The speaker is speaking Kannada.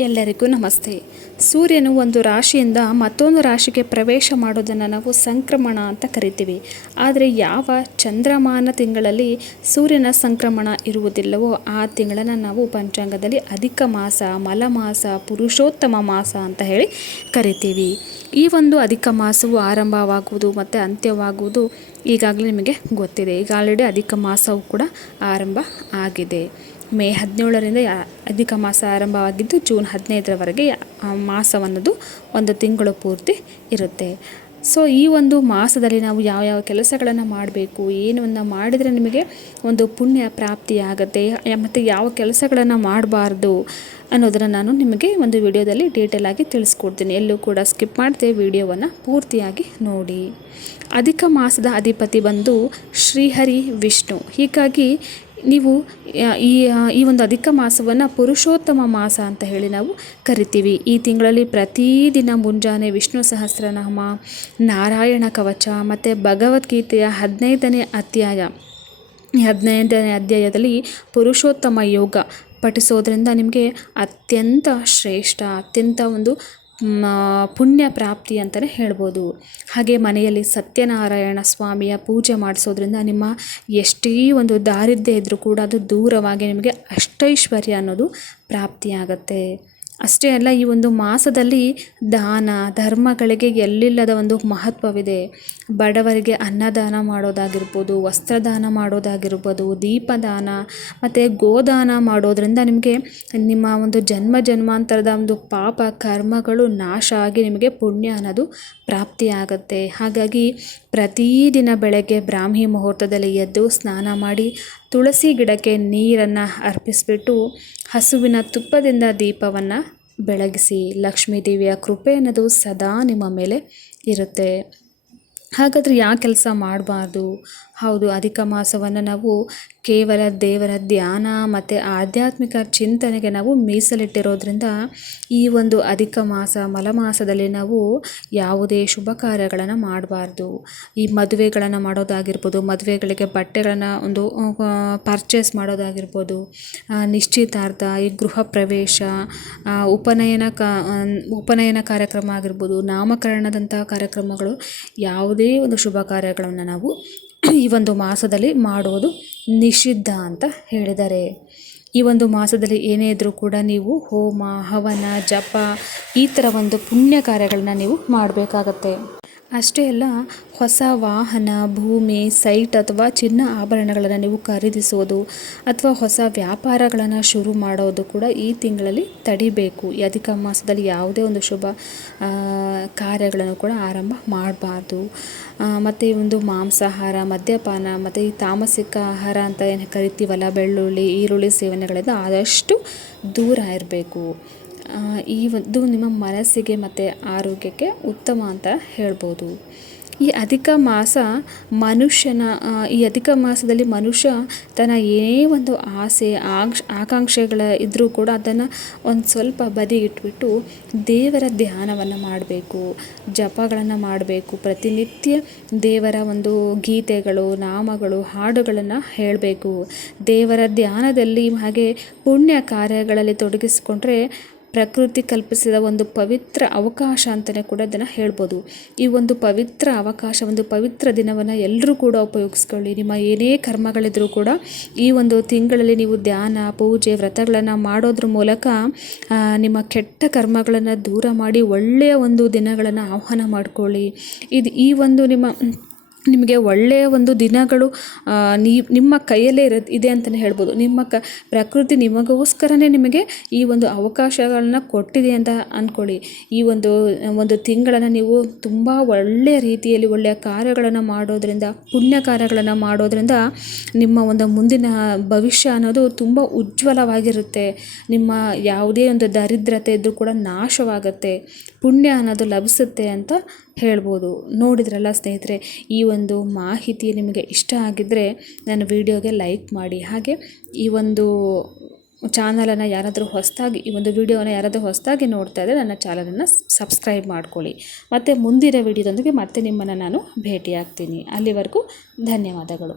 ಎಲ್ಲರಿಗೂ ನಮಸ್ತೆ. ಸೂರ್ಯನು ಒಂದು ರಾಶಿಯಿಂದ ಮತ್ತೊಂದು ರಾಶಿಗೆ ಪ್ರವೇಶ ಮಾಡೋದನ್ನು ನಾವು ಸಂಕ್ರಮಣ ಅಂತ ಕರಿತೀವಿ. ಆದರೆ ಯಾವ ಚಂದ್ರಮಾನ ತಿಂಗಳಲ್ಲಿ ಸೂರ್ಯನ ಸಂಕ್ರಮಣ ಇರುವುದಿಲ್ಲವೋ ಆ ತಿಂಗಳನ್ನು ನಾವು ಪಂಚಾಂಗದಲ್ಲಿ ಅಧಿಕ ಮಾಸ, ಮಲಮಾಸ, ಪುರುಷೋತ್ತಮ ಮಾಸ ಅಂತ ಹೇಳಿ ಕರಿತೀವಿ. ಈ ಒಂದು ಅಧಿಕ ಮಾಸವು ಆರಂಭವಾಗುವುದು ಮತ್ತು ಅಂತ್ಯವಾಗುವುದು ಈಗಾಗಲೇ ನಿಮಗೆ ಗೊತ್ತಿದೆ. ಈಗ ಆಲ್ರೆಡಿ ಅಧಿಕ ಮಾಸವು ಕೂಡ ಆರಂಭ ಆಗಿದೆ. ಮೇ 17ರಿಂದ ಅಧಿಕ ಮಾಸ ಆರಂಭವಾಗಿದ್ದು ಜೂನ್ 15ರವರೆಗೆ ಮಾಸವನ್ನೋದು ಒಂದು ತಿಂಗಳು ಪೂರ್ತಿ ಇರುತ್ತೆ. ಸೊ ಈ ಒಂದು ಮಾಸದಲ್ಲಿ ನಾವು ಯಾವ ಕೆಲಸಗಳನ್ನು ಮಾಡಬೇಕು, ಏನನ್ನು ಮಾಡಿದರೆ ನಿಮಗೆ ಒಂದು ಪುಣ್ಯ ಪ್ರಾಪ್ತಿಯಾಗತ್ತೆ, ಮತ್ತು ಯಾವ ಕೆಲಸಗಳನ್ನು ಮಾಡಬಾರ್ದು ಅನ್ನೋದನ್ನು ನಾನು ನಿಮಗೆ ಒಂದು ವಿಡಿಯೋದಲ್ಲಿ ಡೀಟೇಲ್ ಆಗಿ ತಿಳಿಸ್ಕೊಡ್ತೀನಿ. ಎಲ್ಲೂ ಕೂಡ ಸ್ಕಿಪ್ ಮಾಡದೆ ವಿಡಿಯೋವನ್ನು ಪೂರ್ತಿಯಾಗಿ ನೋಡಿ. ಅಧಿಕ ಮಾಸದ ಅಧಿಪತಿ ಬಂದು ಶ್ರೀಹರಿ ವಿಷ್ಣು. ಹೀಗಾಗಿ ನೀವು ಈ ಒಂದು ಅಧಿಕ ಮಾಸವನ್ನು ಪುರುಷೋತ್ತಮ ಮಾಸ ಅಂತ ಹೇಳಿ ನಾವು ಕರಿತೀವಿ. ಈ ತಿಂಗಳಲ್ಲಿ ಪ್ರತಿದಿನ ಮುಂಜಾನೆ ವಿಷ್ಣು ಸಹಸ್ರನಾಮ, ನಾರಾಯಣ ಕವಚ ಮತ್ತು ಭಗವದ್ಗೀತೆಯ 15ನೇ ಅಧ್ಯಾಯ, ಈ 15ನೇ ಅಧ್ಯಾಯದಲ್ಲಿ ಪುರುಷೋತ್ತಮ ಯೋಗ ಪಠಿಸೋದ್ರಿಂದ ನಿಮಗೆ ಅತ್ಯಂತ ಶ್ರೇಷ್ಠ, ಅತ್ಯಂತ ಒಂದು ಪುಣ್ಯ ಪ್ರಾಪ್ತಿ ಅಂತಲೇ ಹೇಳ್ಬೋದು. ಹಾಗೆ ಮನೆಯಲ್ಲಿ ಸತ್ಯನಾರಾಯಣ ಸ್ವಾಮಿಯ ಪೂಜೆ ಮಾಡಿಸೋದ್ರಿಂದ ನಿಮ್ಮ ಎಷ್ಟೇ ಒಂದು ದಾರಿದ್ರ್ಯ ಇದ್ದರೂ ಕೂಡ ಅದು ದೂರವಾಗಿ ನಿಮಗೆ ಅಷ್ಟೈಶ್ವರ್ಯ ಅನ್ನೋದು ಪ್ರಾಪ್ತಿಯಾಗತ್ತೆ. ಅಷ್ಟೇ ಅಲ್ಲ, ಈ ಒಂದು ಮಾಸದಲ್ಲಿ ದಾನ ಧರ್ಮಗಳಿಗೆ ಎಲ್ಲಿಲ್ಲದ ಒಂದು ಮಹತ್ವವಿದೆ. ಬಡವರಿಗೆ ಅನ್ನದಾನ ಮಾಡೋದಾಗಿರ್ಬೋದು, ವಸ್ತ್ರದಾನ ಮಾಡೋದಾಗಿರ್ಬೋದು, ದೀಪದಾನ ಮತ್ತು ಗೋದಾನ ಮಾಡೋದರಿಂದ ನಿಮಗೆ ನಿಮ್ಮ ಒಂದು ಜನ್ಮಾಂತರದ ಒಂದು ಪಾಪ ಕರ್ಮಗಳು ನಾಶ ಆಗಿ ನಿಮಗೆ ಪುಣ್ಯ ಅನ್ನೋದು ಪ್ರಾಪ್ತಿಯಾಗತ್ತೆ. ಹಾಗಾಗಿ ಪ್ರತಿದಿನ ಬೆಳಗ್ಗೆ ಬ್ರಾಹ್ಮಿ ಮುಹೂರ್ತದಲ್ಲಿ ಎದ್ದು ಸ್ನಾನ ಮಾಡಿ ತುಳಸಿ ಗಿಡಕ್ಕೆ ನೀರನ್ನು ಅರ್ಪಿಸಿಬಿಟ್ಟು ಹಸುವಿನ ತುಪ್ಪದಿಂದ ದೀಪವನ್ನು ಬೆಳಗಿಸಿ. ಲಕ್ಷ್ಮೀ ದೇವಿಯ ಕೃಪೆ ಅನ್ನೋದು ಸದಾ ನಿಮ್ಮ ಮೇಲೆ ಇರುತ್ತೆ. ಹಾಗಾದರೆ ಯಾವ ಕೆಲಸ ಮಾಡಬಾರ್ದು? ಹೌದು, ಅಧಿಕ ಮಾಸವನ್ನು ನಾವು ಕೇವಲ ದೇವರ ಧ್ಯಾನ ಮತ್ತು ಆಧ್ಯಾತ್ಮಿಕ ಚಿಂತನೆಗೆ ನಾವು ಮೀಸಲಿಟ್ಟಿರೋದ್ರಿಂದ ಈ ಒಂದು ಅಧಿಕ ಮಾಸ ಮಲಮಾಸದಲ್ಲಿ ನಾವು ಯಾವುದೇ ಶುಭ ಕಾರ್ಯಗಳನ್ನು ಮಾಡಬಾರ್ದು. ಈ ಮದುವೆಗಳನ್ನು ಮಾಡೋದಾಗಿರ್ಬೋದು, ಮದುವೆಗಳಿಗೆ ಬಟ್ಟೆಗಳನ್ನು ಒಂದು ಪರ್ಚೇಸ್ ಮಾಡೋದಾಗಿರ್ಬೋದು, ನಿಶ್ಚಿತಾರ್ಥ, ಈ ಗೃಹ ಪ್ರವೇಶ, ಉಪನಯನ ಕಾರ್ಯಕ್ರಮ ಆಗಿರ್ಬೋದು, ನಾಮಕರಣದಂಥ ಕಾರ್ಯಕ್ರಮಗಳು, ಯಾವುದೇ ಒಂದು ಶುಭ ಕಾರ್ಯಗಳನ್ನು ನಾವು ಈ ಒಂದು ಮಾಸದಲ್ಲಿ ಮಾಡೋದು ನಿಷಿದ್ಧ ಅಂತ ಹೇಳಿದ್ದಾರೆ. ಈ ಒಂದು ಮಾಸದಲ್ಲಿ ಏನೇ ಇದ್ದರೂ ಕೂಡ ನೀವು ಹೋಮ, ಹವನ, ಜಪ ಈ ಥರ ಒಂದು ಪುಣ್ಯ ಕಾರ್ಯಗಳನ್ನ ನೀವು ಮಾಡಬೇಕಾಗತ್ತೆ. ಅಷ್ಟೇ ಅಲ್ಲ, ಹೊಸ ವಾಹನ, ಭೂಮಿ, ಸೈಟ್ ಅಥವಾ ಚಿನ್ನ ಆಭರಣಗಳನ್ನು ನೀವು ಖರೀದಿಸೋದು ಅಥವಾ ಹೊಸ ವ್ಯಾಪಾರಗಳನ್ನು ಶುರು ಮಾಡೋದು ಕೂಡ ಈ ತಿಂಗಳಲ್ಲಿ ತಡಿಬೇಕು. ಈ ಅಧಿಕ ಮಾಸದಲ್ಲಿ ಯಾವುದೇ ಒಂದು ಶುಭ ಕಾರ್ಯಗಳನ್ನು ಕೂಡ ಆರಂಭ ಮಾಡಬಾರ್ದು. ಮತ್ತು ಈ ಒಂದು ಮಾಂಸಾಹಾರ, ಮದ್ಯಪಾನ ಮತ್ತು ಈ ತಾಮಸಿಕ ಆಹಾರ ಅಂತ ಏನು ಕರಿತೀವಲ್ಲ, ಬೆಳ್ಳುಳ್ಳಿ, ಈರುಳ್ಳಿ ಸೇವನೆಗಳಿಂದ ಆದಷ್ಟು ದೂರ ಇರಬೇಕು. ಈ ಒಂದು ನಿಮ್ಮ ಮನಸ್ಸಿಗೆ ಮತ್ತು ಆರೋಗ್ಯಕ್ಕೆ ಉತ್ತಮ ಅಂತ ಹೇಳ್ಬೋದು. ಈ ಅಧಿಕ ಮಾಸದಲ್ಲಿ ಮನುಷ್ಯ ತನ್ನ ಏನೇ ಒಂದು ಆಸೆ ಆಕಾಂಕ್ಷೆಗಳ ಇದ್ದರೂ ಕೂಡ ಅದನ್ನು ಒಂದು ಸ್ವಲ್ಪ ಬದಿಗಿಟ್ಬಿಟ್ಟು ದೇವರ ಧ್ಯಾನವನ್ನು ಮಾಡಬೇಕು, ಜಪಗಳನ್ನು ಮಾಡಬೇಕು. ಪ್ರತಿನಿತ್ಯ ದೇವರ ಒಂದು ಗೀತೆಗಳು, ನಾಮಗಳು, ಹಾಡುಗಳನ್ನು ಹೇಳಬೇಕು. ದೇವರ ಧ್ಯಾನದಲ್ಲಿ ಹಾಗೆ ಪುಣ್ಯ ಕಾರ್ಯಗಳಲ್ಲಿ ತೊಡಗಿಸಿಕೊಂಡ್ರೆ ಪ್ರಕೃತಿ ಕಲ್ಪಿಸಿದ ಒಂದು ಪವಿತ್ರ ಅವಕಾಶ ಅಂತಲೇ ಕೂಡ ಇದನ್ನು ಹೇಳ್ಬೋದು. ಈ ಒಂದು ಪವಿತ್ರ ಅವಕಾಶ, ಒಂದು ಪವಿತ್ರ ದಿನವನ್ನು ಎಲ್ಲರೂ ಕೂಡ ಉಪಯೋಗಿಸ್ಕೊಳ್ಳಿ. ನಿಮ್ಮ ಏನೇ ಕರ್ಮಗಳಿದ್ರೂ ಕೂಡ ಈ ಒಂದು ತಿಂಗಳಲ್ಲಿ ನೀವು ಧ್ಯಾನ, ಪೂಜೆ, ವ್ರತಗಳನ್ನು ಮಾಡೋದ್ರ ಮೂಲಕ ನಿಮ್ಮ ಕೆಟ್ಟ ಕರ್ಮಗಳನ್ನು ದೂರ ಮಾಡಿ ಒಳ್ಳೆಯ ಒಂದು ದಿನಗಳನ್ನು ಆಹ್ವಾನ ಮಾಡಿಕೊಳ್ಳಿ. ಈ ಒಂದು ನಿಮಗೆ ಒಳ್ಳೆಯ ಒಂದು ದಿನಗಳು ನಿಮ್ಮ ಕೈಯಲ್ಲೇ ಇದೆ ಅಂತಲೇ ಹೇಳ್ಬೋದು. ಪ್ರಕೃತಿ ನಿಮಗೋಸ್ಕರನೇ ನಿಮಗೆ ಈ ಒಂದು ಅವಕಾಶಗಳನ್ನ ಕೊಟ್ಟಿದೆ ಅಂತ ಅಂದ್ಕೊಳ್ಳಿ. ಈ ಒಂದು ತಿಂಗಳನ್ನು ನೀವು ತುಂಬ ಒಳ್ಳೆಯ ರೀತಿಯಲ್ಲಿ ಒಳ್ಳೆಯ ಕಾರ್ಯಗಳನ್ನು ಮಾಡೋದ್ರಿಂದ, ಪುಣ್ಯ ಕಾರ್ಯಗಳನ್ನು ಮಾಡೋದ್ರಿಂದ ನಿಮ್ಮ ಒಂದು ಮುಂದಿನ ಭವಿಷ್ಯ ಅನ್ನೋದು ತುಂಬ ಉಜ್ವಲವಾಗಿರುತ್ತೆ. ನಿಮ್ಮ ಯಾವುದೇ ಒಂದು ದರಿದ್ರತೆ ಇದ್ದರೂ ಕೂಡ ನಾಶವಾಗುತ್ತೆ, ಪುಣ್ಯ ಅನ್ನೋದು ಲಭಿಸುತ್ತೆ ಅಂತ ಹೇಳ್ಬೋದು. ನೋಡಿದ್ರಲ್ಲ ಸ್ನೇಹಿತರೆ, ಈ ಒಂದು ಮಾಹಿತಿ ನಿಮಗೆ ಇಷ್ಟ ಆಗಿದ್ದರೆ ನನ್ನ ವಿಡಿಯೋಗೆ ಲೈಕ್ ಮಾಡಿ. ಹಾಗೆ ಈ ಒಂದು ಚಾನಲನ್ನು ಯಾರಾದರೂ ಹೊಸದಾಗಿ ಈ ಒಂದು ವಿಡಿಯೋನ ಯಾರಾದರೂ ಹೊಸದಾಗಿ ನೋಡ್ತಾ ಇದ್ದರೆ ನನ್ನ ಚಾನಲನ್ನು ಸಬ್ಸ್ಕ್ರೈಬ್ ಮಾಡ್ಕೊಳ್ಳಿ. ಮತ್ತು ಮುಂದಿನ ವಿಡಿಯೋದೊಂದಿಗೆ ಮತ್ತೆ ನಿಮ್ಮನ್ನು ನಾನು ಭೇಟಿಯಾಗ್ತೀನಿ. ಅಲ್ಲಿವರೆಗೂ ಧನ್ಯವಾದಗಳು.